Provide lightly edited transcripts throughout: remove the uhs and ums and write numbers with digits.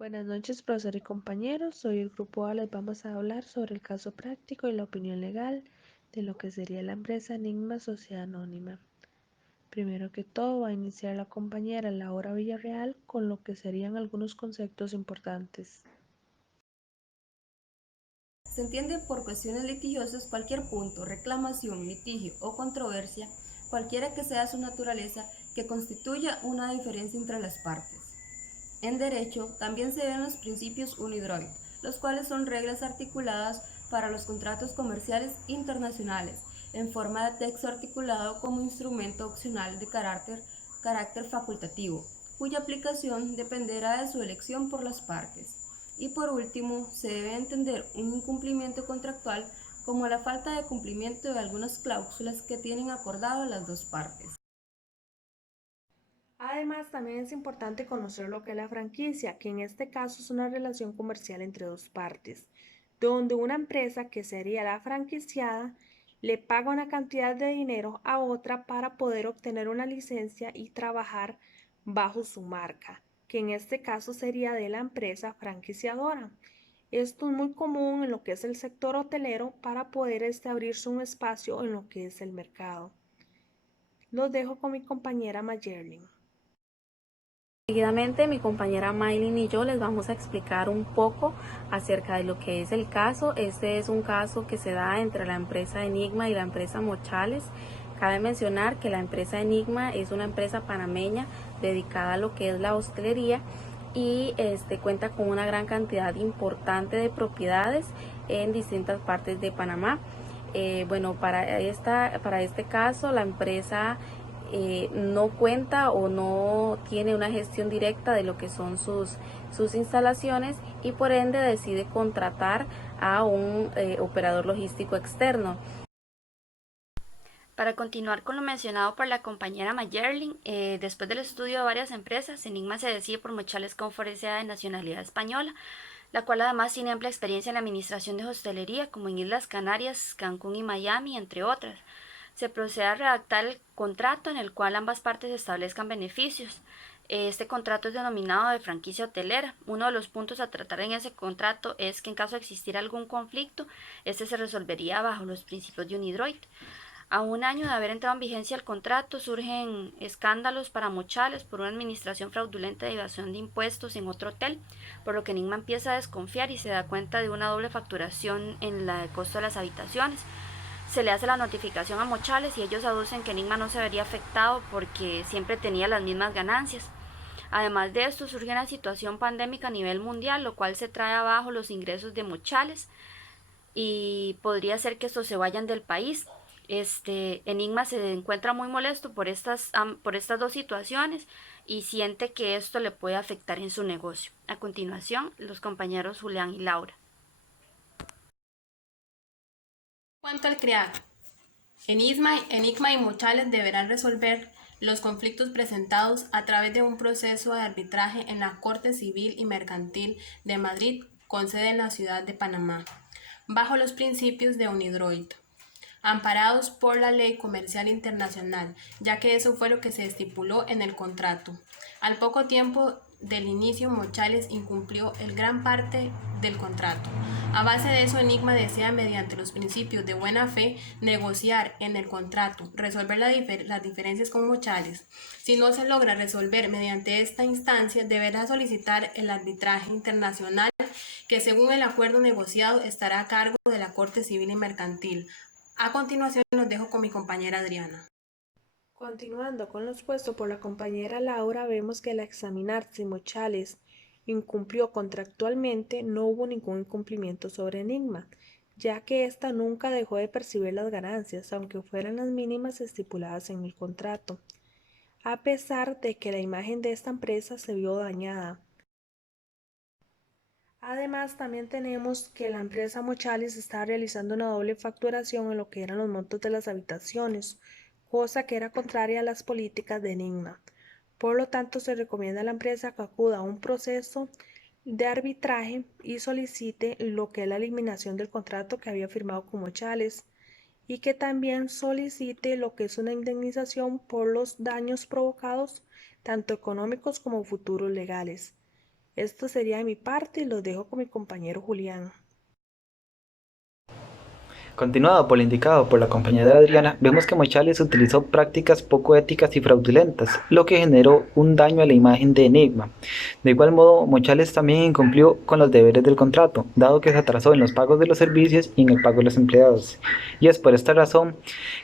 Buenas noches, profesor y compañeros. Soy el grupo A. Les vamos a hablar sobre el caso práctico y la opinión legal de lo que sería la empresa Enigma Sociedad Anónima. Primero que todo, va a iniciar la compañera Laura Villarreal con lo que serían algunos conceptos importantes. Se entiende por cuestiones litigiosas cualquier punto, reclamación, litigio o controversia, cualquiera que sea su naturaleza, que constituya una diferencia entre las partes. En derecho también se ven los principios UNIDROIT, los cuales son reglas articuladas para los contratos comerciales internacionales, en forma de texto articulado como instrumento opcional de carácter facultativo, cuya aplicación dependerá de su elección por las partes. Y por último, se debe entender un incumplimiento contractual como la falta de cumplimiento de algunas cláusulas que tienen acordado las dos partes. Además, también es importante conocer lo que es la franquicia, que en este caso es una relación comercial entre dos partes, donde una empresa, que sería la franquiciada, le paga una cantidad de dinero a otra para poder obtener una licencia y trabajar bajo su marca, que en este caso sería de la empresa franquiciadora. Esto es muy común en lo que es el sector hotelero para poder abrirse un espacio en lo que es el mercado. Los dejo con mi compañera Mayerlin. Seguidamente, mi compañera Maylin y yo les vamos a explicar un poco acerca de lo que es el caso. Este es un caso que se da entre la empresa Enigma y la empresa Mochales. Cabe mencionar que la empresa Enigma es una empresa panameña dedicada a lo que es la hostelería y cuenta con una gran cantidad importante de propiedades en distintas partes de Panamá. Para este caso, la empresa no cuenta o no tiene una gestión directa de lo que son sus instalaciones y por ende decide contratar a un operador logístico externo. Para continuar con lo mencionado por la compañera Mayerlin, después del estudio de varias empresas, Enigma se decide por Mochales Conferencia de nacionalidad española, la cual además tiene amplia experiencia en la administración de hostelería, como en Islas Canarias, Cancún y Miami, entre otras. Se procede a redactar el contrato en el cual ambas partes establezcan beneficios. Este contrato es denominado de franquicia hotelera. Uno de los puntos a tratar en ese contrato es que en caso de existir algún conflicto, este se resolvería bajo los principios de UNIDROIT. A un año de haber entrado en vigencia el contrato, surgen escándalos para Mochales por una administración fraudulenta de evasión de impuestos en otro hotel, por lo que Enigma empieza a desconfiar y se da cuenta de una doble facturación en el costo de las habitaciones. Se le hace la notificación a Mochales y ellos aducen que Enigma no se vería afectado porque siempre tenía las mismas ganancias. Además de esto, surge una situación pandémica a nivel mundial, lo cual se trae abajo los ingresos de Mochales y podría ser que estos se vayan del país. Enigma se encuentra muy molesto por estas dos situaciones y siente que esto le puede afectar en su negocio. A continuación, los compañeros Julián y Laura. Cuanto al criado, Enigma y Mochales deberán resolver los conflictos presentados a través de un proceso de arbitraje en la Corte Civil y Mercantil de Madrid, con sede en la ciudad de Panamá, bajo los principios de UNIDROIT, amparados por la Ley Comercial Internacional, ya que eso fue lo que se estipuló en el contrato. Al poco tiempo del inicio, Mochales incumplió el gran parte del contrato. A base de eso, Enigma desea, mediante los principios de buena fe, negociar en el contrato, resolver las diferencias con Mochales. Si no se logra resolver mediante esta instancia, deberá solicitar el arbitraje internacional, que según el acuerdo negociado estará a cargo de la Corte Civil y Mercantil. A continuación los dejo con mi compañera Adriana. Continuando con lo expuesto por la compañera Laura, vemos que al examinar si Mochales incumplió contractualmente, no hubo ningún incumplimiento sobre Enigma, ya que ésta nunca dejó de percibir las ganancias, aunque fueran las mínimas estipuladas en el contrato, a pesar de que la imagen de esta empresa se vio dañada. Además, también tenemos que la empresa Mochales está realizando una doble facturación en lo que eran los montos de las habitaciones, cosa que era contraria a las políticas de Enigma. Por lo tanto, se recomienda a la empresa que acuda a un proceso de arbitraje y solicite lo que es la eliminación del contrato que había firmado con Mochales y que también solicite lo que es una indemnización por los daños provocados, tanto económicos como futuros legales. Esto sería de mi parte y los dejo con mi compañero Julián. Continuado por lo indicado por la compañera Adriana, vemos que Mochales utilizó prácticas poco éticas y fraudulentas, lo que generó un daño a la imagen de Enigma. De igual modo, Mochales también incumplió con los deberes del contrato, dado que se atrasó en los pagos de los servicios y en el pago de los empleados. Y es por esta razón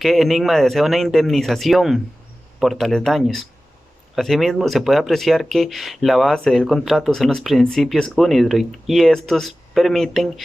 que Enigma desea una indemnización por tales daños. Asimismo, se puede apreciar que la base del contrato son los principios UNIDROIT y estos permiten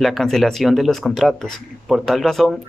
la cancelación de los contratos. Por tal razón,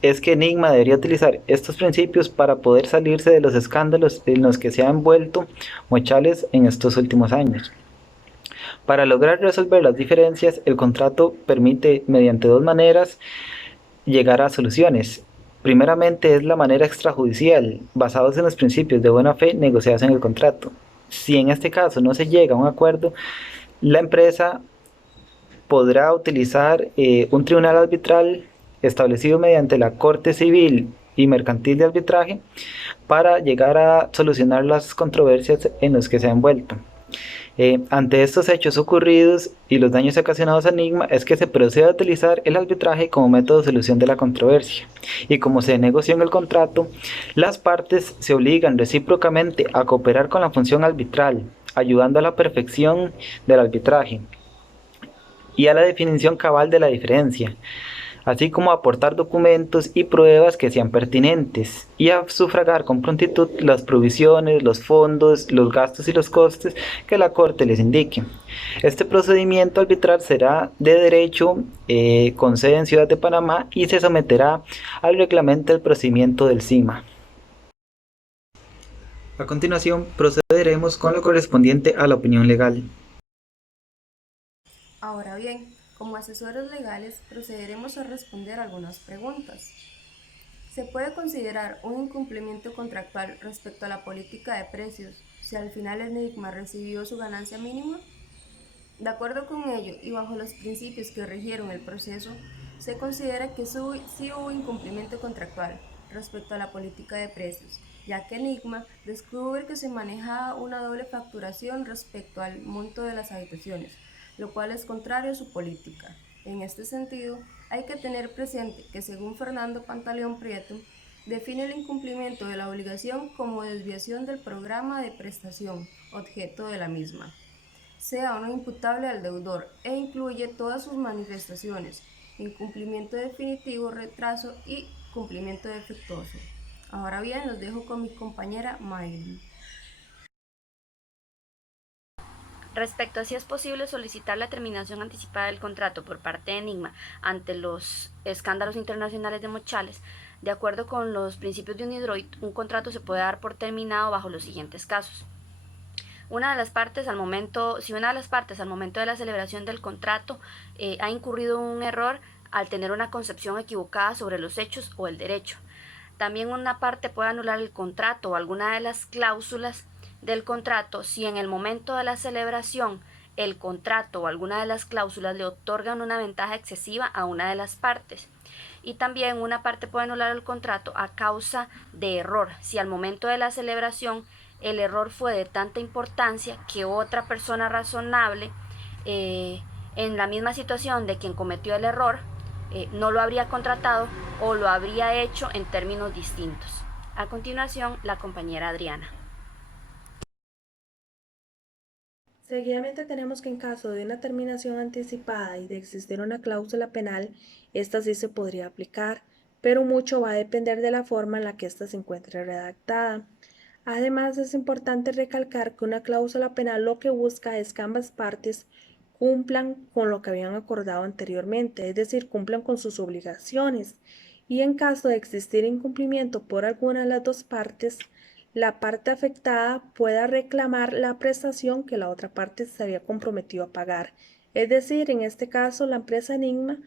es que Enigma debería utilizar estos principios para poder salirse de los escándalos en los que se ha envuelto Mochales en estos últimos años. Para lograr resolver las diferencias, el contrato permite, mediante dos maneras, llegar a soluciones. Primeramente es la manera extrajudicial, basados en los principios de buena fe negociados en el contrato. Si en este caso no se llega a un acuerdo, la empresa podrá utilizar un tribunal arbitral establecido mediante la Corte Civil y Mercantil de Arbitraje para llegar a solucionar las controversias en las que se ha envuelto. Ante estos hechos ocurridos y los daños ocasionados a Enigma es que se procede a utilizar el arbitraje como método de solución de la controversia. Y como se negoció en el contrato, las partes se obligan recíprocamente a cooperar con la función arbitral, ayudando a la perfección del arbitraje y a la definición cabal de la diferencia, así como a aportar documentos y pruebas que sean pertinentes y a sufragar con prontitud las provisiones, los fondos, los gastos y los costes que la Corte les indique. Este procedimiento arbitral será de derecho, con sede en Ciudad de Panamá y se someterá al reglamento del procedimiento del CIMA. A continuación procederemos con lo correspondiente a la opinión legal. Ahora bien, como asesores legales procederemos a responder algunas preguntas. ¿Se puede considerar un incumplimiento contractual respecto a la política de precios si al final Enigma recibió su ganancia mínima? De acuerdo con ello y bajo los principios que rigieron el proceso, se considera que sí hubo incumplimiento contractual respecto a la política de precios, ya que Enigma descubre que se manejaba una doble facturación respecto al monto de las habitaciones, lo cual es contrario a su política. En este sentido, hay que tener presente que según Fernando Pantaleón Prieto, define el incumplimiento de la obligación como desviación del programa de prestación, objeto de la misma, sea o no imputable al deudor e incluye todas sus manifestaciones, incumplimiento definitivo, retraso y cumplimiento defectuoso. Ahora bien, los dejo con mi compañera Mayrin. Respecto a si es posible solicitar la terminación anticipada del contrato por parte de Enigma ante los escándalos internacionales de Mochales, de acuerdo con los principios de UNIDROIT, un contrato se puede dar por terminado bajo los siguientes casos. Si una de las partes al momento de la celebración del contrato ha incurrido en un error al tener una concepción equivocada sobre los hechos o el derecho. También una parte puede anular el contrato o alguna de las cláusulas del contrato si en el momento de la celebración el contrato o alguna de las cláusulas le otorgan una ventaja excesiva a una de las partes. Y también una parte puede anular el contrato a causa de error si al momento de la celebración el error fue de tanta importancia que otra persona razonable en la misma situación de quien cometió el error no lo habría contratado o lo habría hecho en términos distintos. A continuación, la compañera Adriana. Seguidamente tenemos que en caso de una terminación anticipada y de existir una cláusula penal, esta sí se podría aplicar, pero mucho va a depender de la forma en la que ésta se encuentre redactada. Además, es importante recalcar que una cláusula penal lo que busca es que ambas partes cumplan con lo que habían acordado anteriormente, es decir, cumplan con sus obligaciones. Y en caso de existir incumplimiento por alguna de las dos partes, la parte afectada pueda reclamar la prestación que la otra parte se había comprometido a pagar. Es decir, en este caso, la empresa Enigma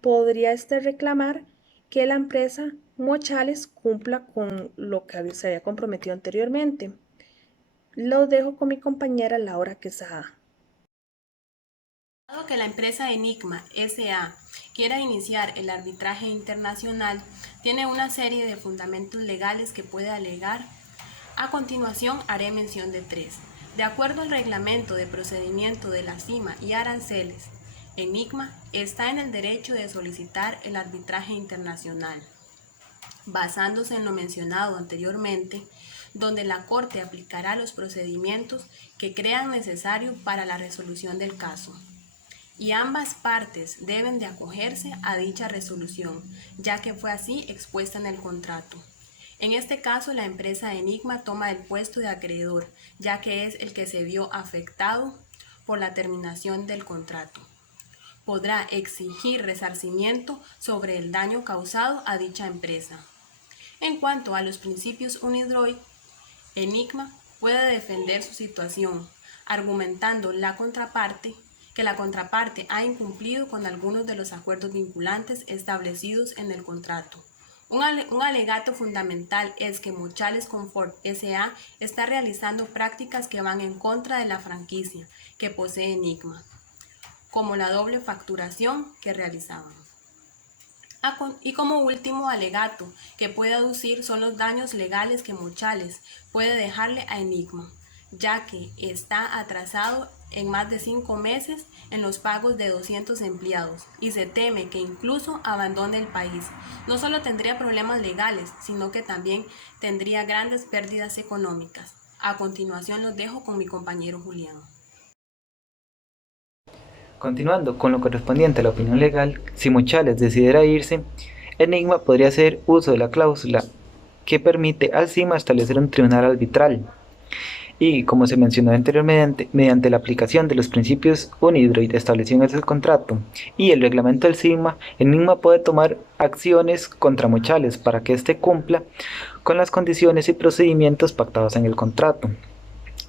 podría reclamar que la empresa Mochales cumpla con lo que se había comprometido anteriormente. Lo dejo con mi compañera Laura Quesada. Dado que la empresa Enigma S.A. quiera iniciar el arbitraje internacional, tiene una serie de fundamentos legales que puede alegar. A continuación haré mención de tres. De acuerdo al reglamento de procedimiento de la CIMA y aranceles, Enigma está en el derecho de solicitar el arbitraje internacional, basándose en lo mencionado anteriormente, donde la Corte aplicará los procedimientos que crean necesario para la resolución del caso. Y ambas partes deben de acogerse a dicha resolución, ya que fue así expuesta en el contrato. En este caso, la empresa Enigma toma el puesto de acreedor, ya que es el que se vio afectado por la terminación del contrato. Podrá exigir resarcimiento sobre el daño causado a dicha empresa. En cuanto a los principios UNIDROIT, Enigma puede defender su situación, argumentando que la contraparte ha incumplido con algunos de los acuerdos vinculantes establecidos en el contrato. Un alegato fundamental es que Mochales Comfort S.A. está realizando prácticas que van en contra de la franquicia que posee Enigma, como la doble facturación que realizaban. Y como último alegato que puede aducir son los daños legales que Mochales puede dejarle a Enigma, ya que está atrasado en más de 5 meses en los pagos de 200 empleados y se teme que incluso abandone el país. No solo tendría problemas legales, sino que también tendría grandes pérdidas económicas. A continuación los dejo con mi compañero Julián. Continuando con lo correspondiente a la opinión legal, si Mochales decidiera irse, Enigma podría hacer uso de la cláusula que permite al CIMA establecer un tribunal arbitral. Y, como se mencionó anteriormente, mediante la aplicación de los principios UNIDROIT establecidos en el contrato y el reglamento del CIMA, Enigma puede tomar acciones contra Mochales para que éste cumpla con las condiciones y procedimientos pactados en el contrato.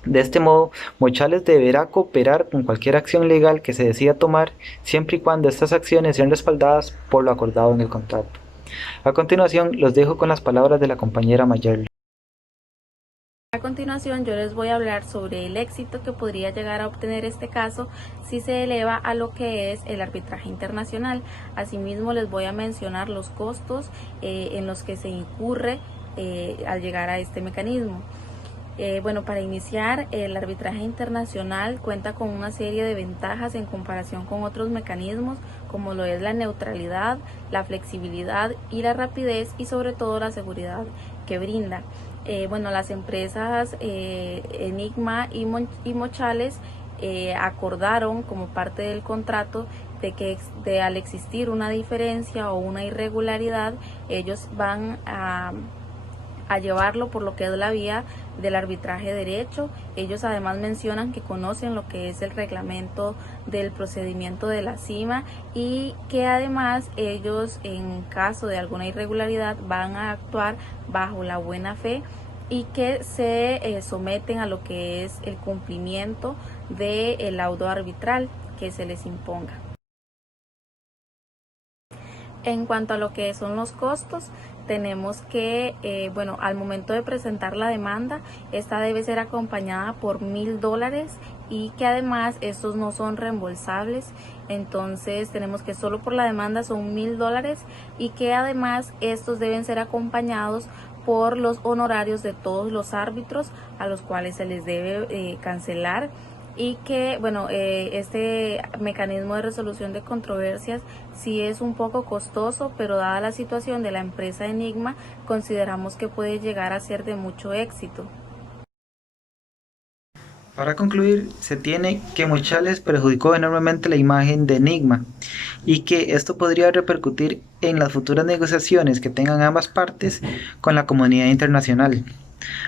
De este modo, Mochales deberá cooperar con cualquier acción legal que se decida tomar, siempre y cuando estas acciones sean respaldadas por lo acordado en el contrato. A continuación, los dejo con las palabras de la compañera Mayerly. A continuación yo les voy a hablar sobre el éxito que podría llegar a obtener este caso si se eleva a lo que es el arbitraje internacional. Asimismo les voy a mencionar los costos en los que se incurre al llegar a este mecanismo. Bueno, para iniciar, el arbitraje internacional cuenta con una serie de ventajas en comparación con otros mecanismos, como lo es la neutralidad, la flexibilidad y la rapidez, y sobre todo la seguridad que brinda. Bueno, las empresas Enigma y Mochales acordaron como parte del contrato de que al existir una diferencia o una irregularidad, ellos van a llevarlo por lo que es la vía del arbitraje derecho. Ellos además mencionan que conocen lo que es el reglamento del procedimiento de la CIMA y que además ellos, en caso de alguna irregularidad, van a actuar bajo la buena fe y que se someten a lo que es el cumplimiento del laudo arbitral que se les imponga. En cuanto a lo que son los costos, tenemos que, bueno, al momento de presentar la demanda, esta debe ser acompañada por $1,000 y que además estos no son reembolsables. Entonces tenemos que solo por la demanda son $1,000 y que además estos deben ser acompañados por los honorarios de todos los árbitros a los cuales se les debe cancelar. Y que, bueno, este mecanismo de resolución de controversias sí es un poco costoso, pero dada la situación de la empresa Enigma, consideramos que puede llegar a ser de mucho éxito. Para concluir, se tiene que Mochales perjudicó enormemente la imagen de Enigma y que esto podría repercutir en las futuras negociaciones que tengan ambas partes con la comunidad internacional.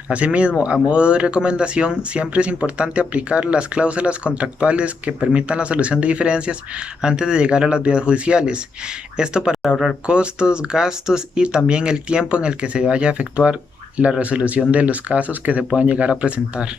Asimismo, a modo de recomendación, siempre es importante aplicar las cláusulas contractuales que permitan la solución de diferencias antes de llegar a las vías judiciales. Esto para ahorrar costos, gastos y también el tiempo en el que se vaya a efectuar la resolución de los casos que se puedan llegar a presentar.